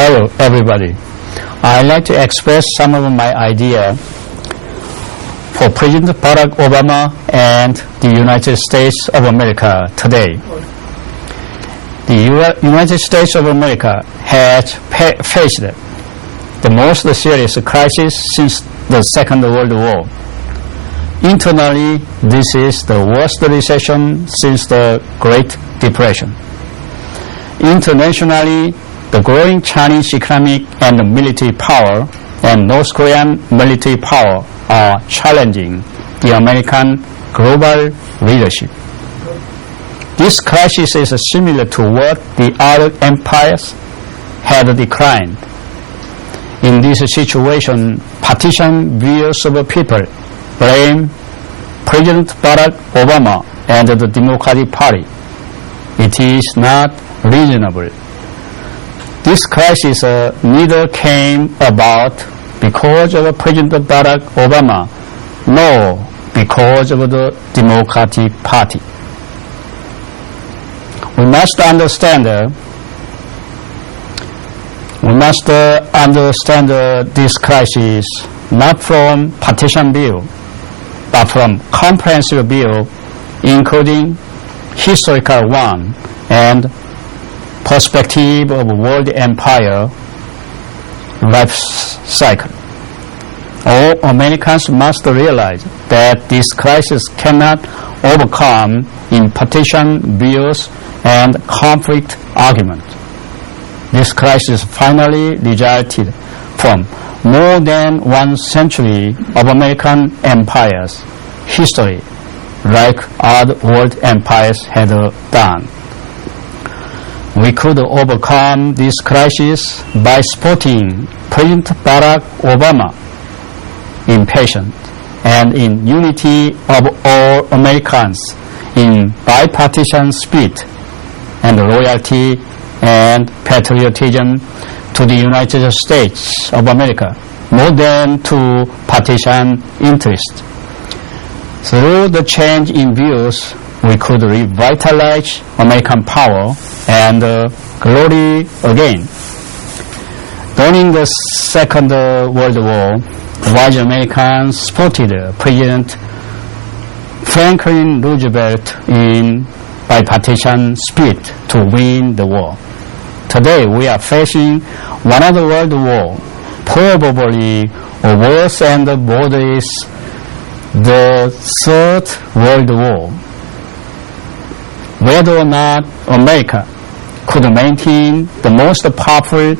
Hello, everybody. I'd like to express some of my idea for President Barack Obama and the United States of America today. The United States of America has faced the most serious crisis since the Second World War. Internally, this is the worst recession since the Great Depression. Internationally, the growing Chinese economic and military power and North Korean military power are challenging the American global leadership. This crisis is similar to what the other empires had declined. In this situation, partisan views of people blame President Barack Obama and the Democratic Party. It is not reasonable. This crisis neither came about because of President Barack Obama nor because of the Democratic Party. We must understand this crisis not from partisan view, but from comprehensive view, including historical one and perspective of world empire life cycle. All Americans must realize that this crisis cannot overcome in partisan views and conflict argument. This crisis finally resulted from more than 1 century of American empire's history, like other world empires had done. We could overcome this crisis by supporting President Barack Obama in patience and in unity of all Americans in bipartisan spirit and loyalty and patriotism to the United States of America more than to partisan interest. Through the change in views, we could revitalize American power and glory again. During the Second World War, wise Americans supported President Franklin Roosevelt in bipartisan spirit to win the war. Today we are facing another world war, probably worse and borders the Third World War. Whether or not America could maintain the most powerful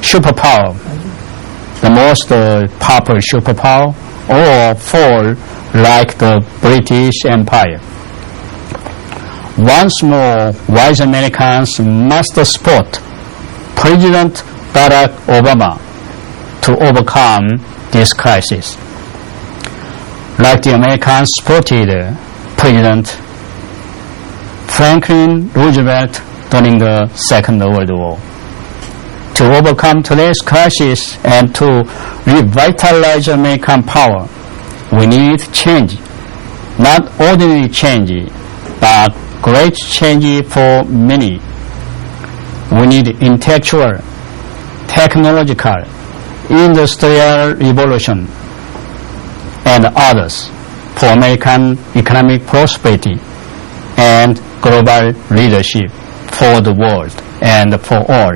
superpower, or fall like the British Empire. Once more, wise Americans must support President Barack Obama to overcome this crisis, like the Americans supported President Franklin Roosevelt during the Second World War. To overcome today's crisis and to revitalize American power, we need change, not ordinary change, but great change for many. We need intellectual, technological, industrial revolution, and others for American economic prosperity and global leadership for the world and for all,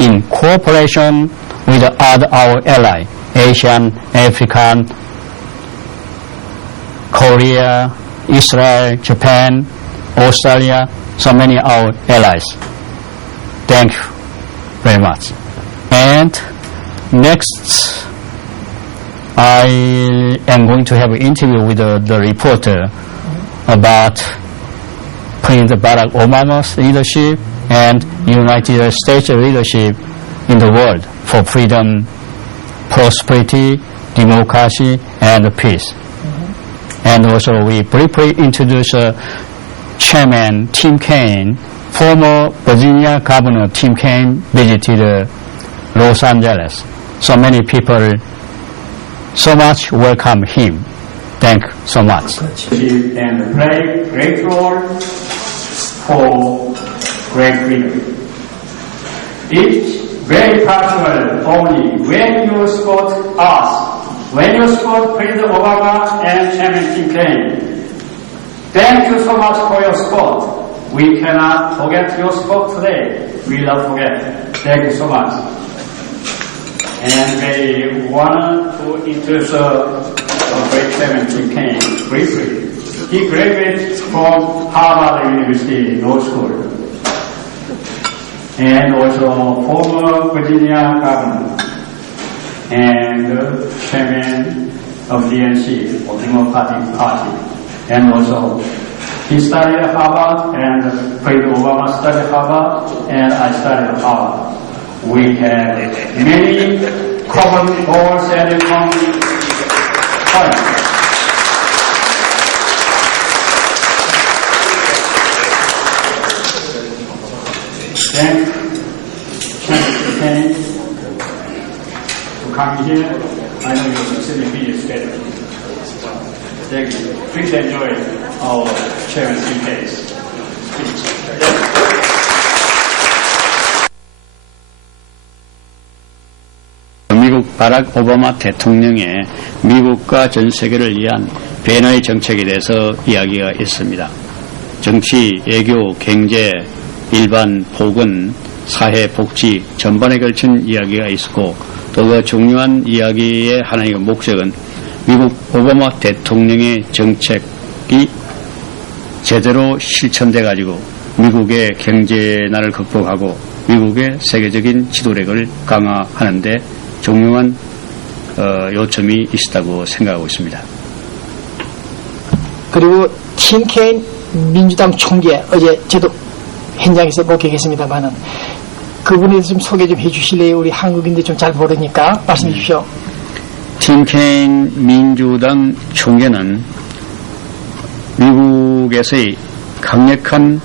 in cooperation with our ally, Asian, African, Korea, Israel, Japan, Australia, so many our allies. Thank you very much. And next, I am going to have an interview with the reporter about President Barack Obama's leadership and United States leadership in the world for freedom, prosperity, democracy, and peace. And also we briefly introduce Chairman Tim Kaine. Former Virginia Governor Tim Kaine visited Los Angeles. So many people so much welcome him. Thank you so much. And play great role for great freedom. Each very personal only when you support us, when you support President Obama and Chairman Tim Kaine. Thank you so much for your support. We cannot forget your support today. We will not forget. Thank you so much. And they wanted to introduce great Chairman Tim Kaine briefly. He graduated from Harvard University Law School and also former Virginia governor and chairman of DNC, or Democratic Party. And also he studied at Harvard, and President Obama studied at Harvard, and I studied at Harvard. We have many common goals and common points. Thank Chairman Kaine for coming here. I know you're considering busy schedule. Thank you. Please enjoy our Chairman Kaine's speech. 미국 바락 오바마 대통령의 미국과 전 세계를 위한 변화의 정책에 대해서 이야기가 있습니다. 정치, 외교, 경제, 일반, 보건, 사회, 복지 전반에 걸친 이야기가 있었고 또 그 중요한 이야기의 하나의 목적은 미국 오바마 대통령의 정책이 제대로 실천돼 가지고 미국의 경제난을 극복하고 미국의 세계적인 지도력을 강화하는 데 중요한 요점이 있다고 생각하고 있습니다. 그리고 팀 케인 민주당 총재 어제 저도 현장에서 목격했습니다만은 그분에 대해서 좀 소개 좀 해주실래요? 우리 한국인들 좀 잘 모르니까 말씀해 주십시오. 팀 케인 민주당 총재는 미국에서의 강력한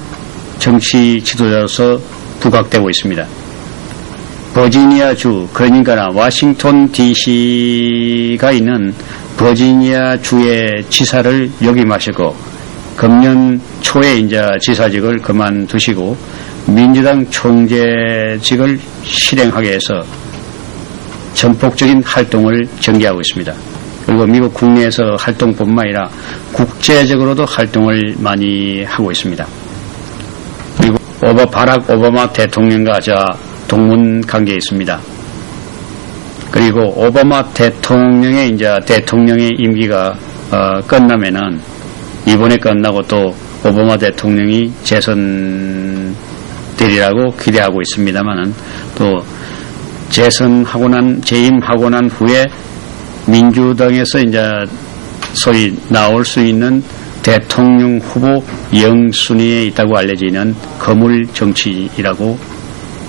정치 지도자로서 부각되고 있습니다. 버지니아주, 그러니까 워싱턴 DC가 있는 버지니아 주의 지사를 역임하시고 금년 초에 이제 지사직을 그만두시고 민주당 총재직을 실행하게 해서 전폭적인 활동을 전개하고 있습니다. 그리고 미국 국내에서 활동뿐만 아니라 국제적으로도 활동을 많이 하고 있습니다. 그리고 바락 오바마 대통령과 동문 관계에 있습니다. 그리고 오바마 대통령의 임기가 끝나면은 이번에 끝나고 또 오바마 대통령이 재선되리라고 기대하고 있습니다만은 또 재임하고 난 후에 민주당에서 소위 나올 수 있는 대통령 후보 영순위에 있다고 알려지는 거물 정치이라고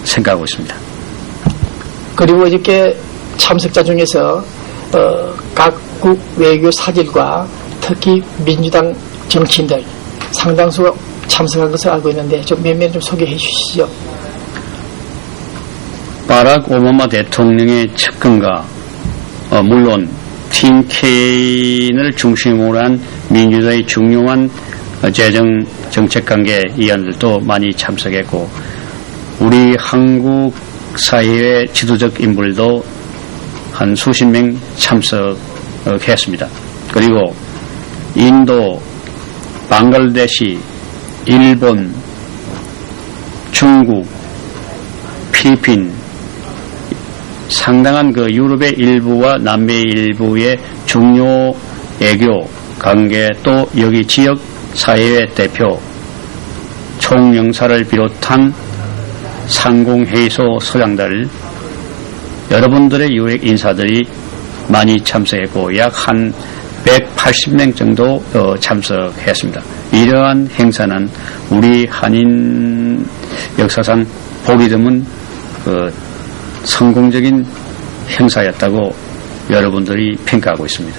생각하고 있습니다. 그리고 어저께 참석자 중에서 각국 외교 사절과 특히 민주당 정치인들 상당수가 참석한 것을 알고 있는데 좀 몇 명 좀 소개해 주시죠. 바락 오바마 대통령의 측근과 물론 팀 케인을 중심으로 한 민주당의 중요한 재정 정책 관계 위원들도 많이 참석했고 우리 한국 사회의 지도적 인물도 한 수십 명 참석했습니다. 그리고 인도, 방글라데시, 일본, 중국, 필리핀 상당한 유럽의 일부와 남미의 일부의 중요 외교 관계 또 여기 지역 사회의 대표 총영사를 비롯한 상공회의소 소장들 여러분들의 유력 인사들이 많이 참석했고 약 한 180명 정도 참석했습니다. 이러한 행사는 우리 한인 역사상 보기 드문 성공적인 행사였다고 여러분들이 평가하고 있습니다.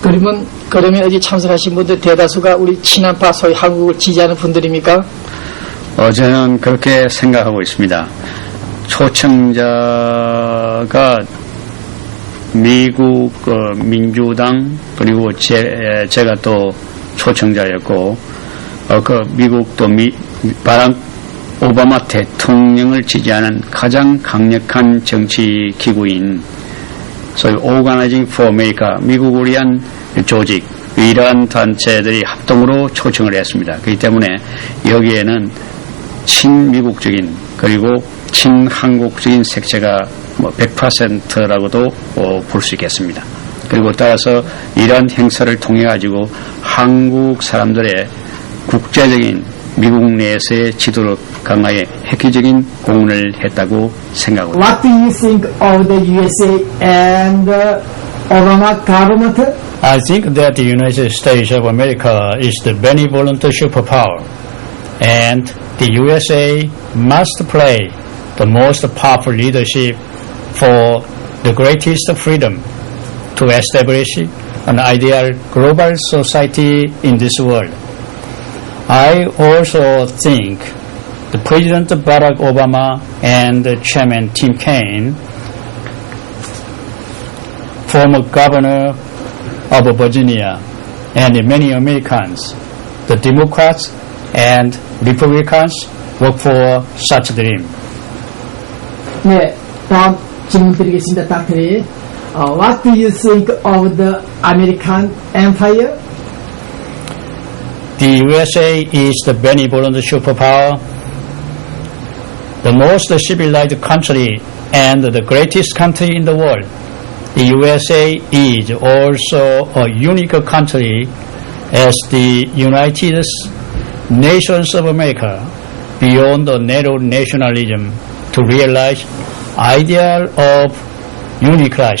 그러면 어제 참석하신 분들 대다수가 우리 친한파 소위 한국을 지지하는 분들입니까? 저는 그렇게 생각하고 있습니다. 초청자가 미국 민주당 그리고 제가 또 초청자였고 미국 또 바락 오바마 대통령을 지지하는 가장 강력한 정치 기구인 소위 Organizing for America 미국을 위한 조직, 이러한 단체들이 합동으로 초청을 했습니다. 그렇기 때문에 여기에는 친미국적인 그리고 친한국적인 색채가 100%라고도 볼 수 있겠습니다. 그리고 따라서 이러한 행사를 통해 가지고 한국 사람들의 국제적인 미국 내에서의 지도력 강화에 획기적인 공헌을 했다고 생각합니다. What do you think of the USA and the Obama government? I think that the United States of America is the benevolent superpower, and the USA must play the most powerful leadership for the greatest freedom to establish an ideal global society in this world. I also think the President Barack Obama and the Chairman Tim Kaine, former governor of Virginia, and many Americans, the Democrats and Republicans work for such dream. 네, 다음 질문 드리겠습니다, 닥터리. What do you think of the American Empire? The USA is the benevolent superpower, the most civilized country and the greatest country in the world. The USA is also a unique country as the United Nations of America beyond a narrow nationalism to realize ideal of uniqueness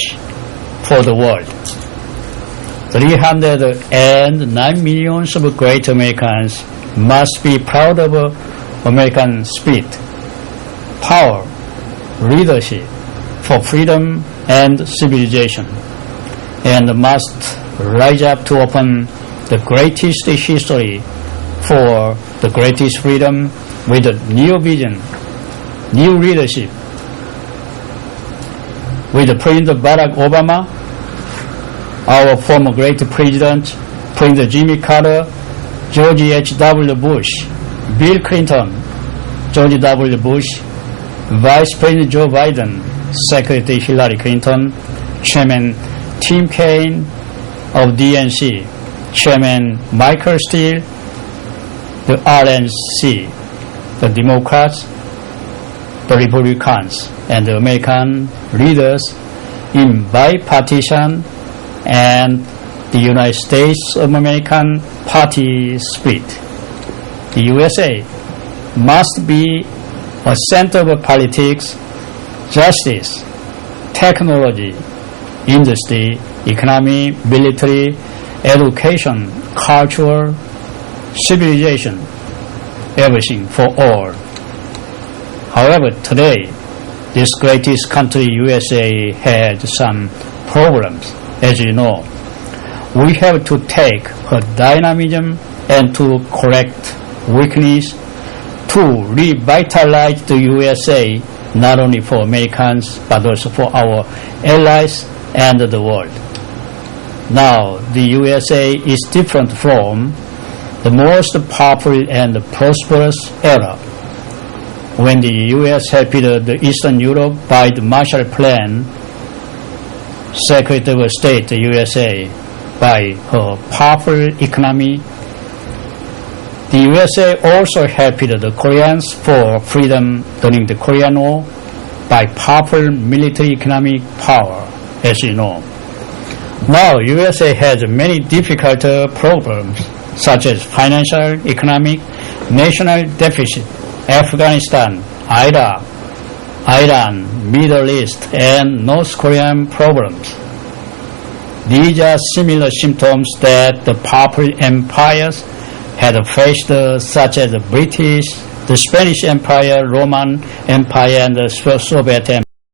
for the world. 309 million of great Americans must be proud of American spirit, power, leadership for freedom and civilization, and must rise up to open the greatest history for the greatest freedom with a new vision, new leadership. With President Barack Obama, our former great president, President Jimmy Carter, George H.W. Bush, Bill Clinton, George W. Bush, Vice President Joe Biden, Secretary Hillary Clinton, Chairman Tim Kaine of DNC, Chairman Michael Steele, the RNC, the Democrats, the Republicans, and the American leaders in bipartisan and the United States of American party spirit. The USA must be a center of politics, justice, technology, industry, economy, military, education, culture, civilization, everything for all. However, today, this greatest country, USA, has some problems. As you know, we have to take her dynamism and to correct weakness to revitalize the USA, not only for Americans, but also for our allies and the world. Now, the USA is different from the most powerful and prosperous era, when the U.S. helped the Eastern Europe by the Marshall Plan. Secretary of State, the USA, by her powerful economy. The USA also helped the Koreans for freedom during the Korean War by powerful military economic power, as you know. Now, USA has many difficult problems, such as financial, economic, national deficit, Afghanistan, Iraq, Iran, Middle East, and North Korean problems. These are similar symptoms that the powerful empires had faced, such as the British, the Spanish Empire, Roman Empire, and the Soviet Empire.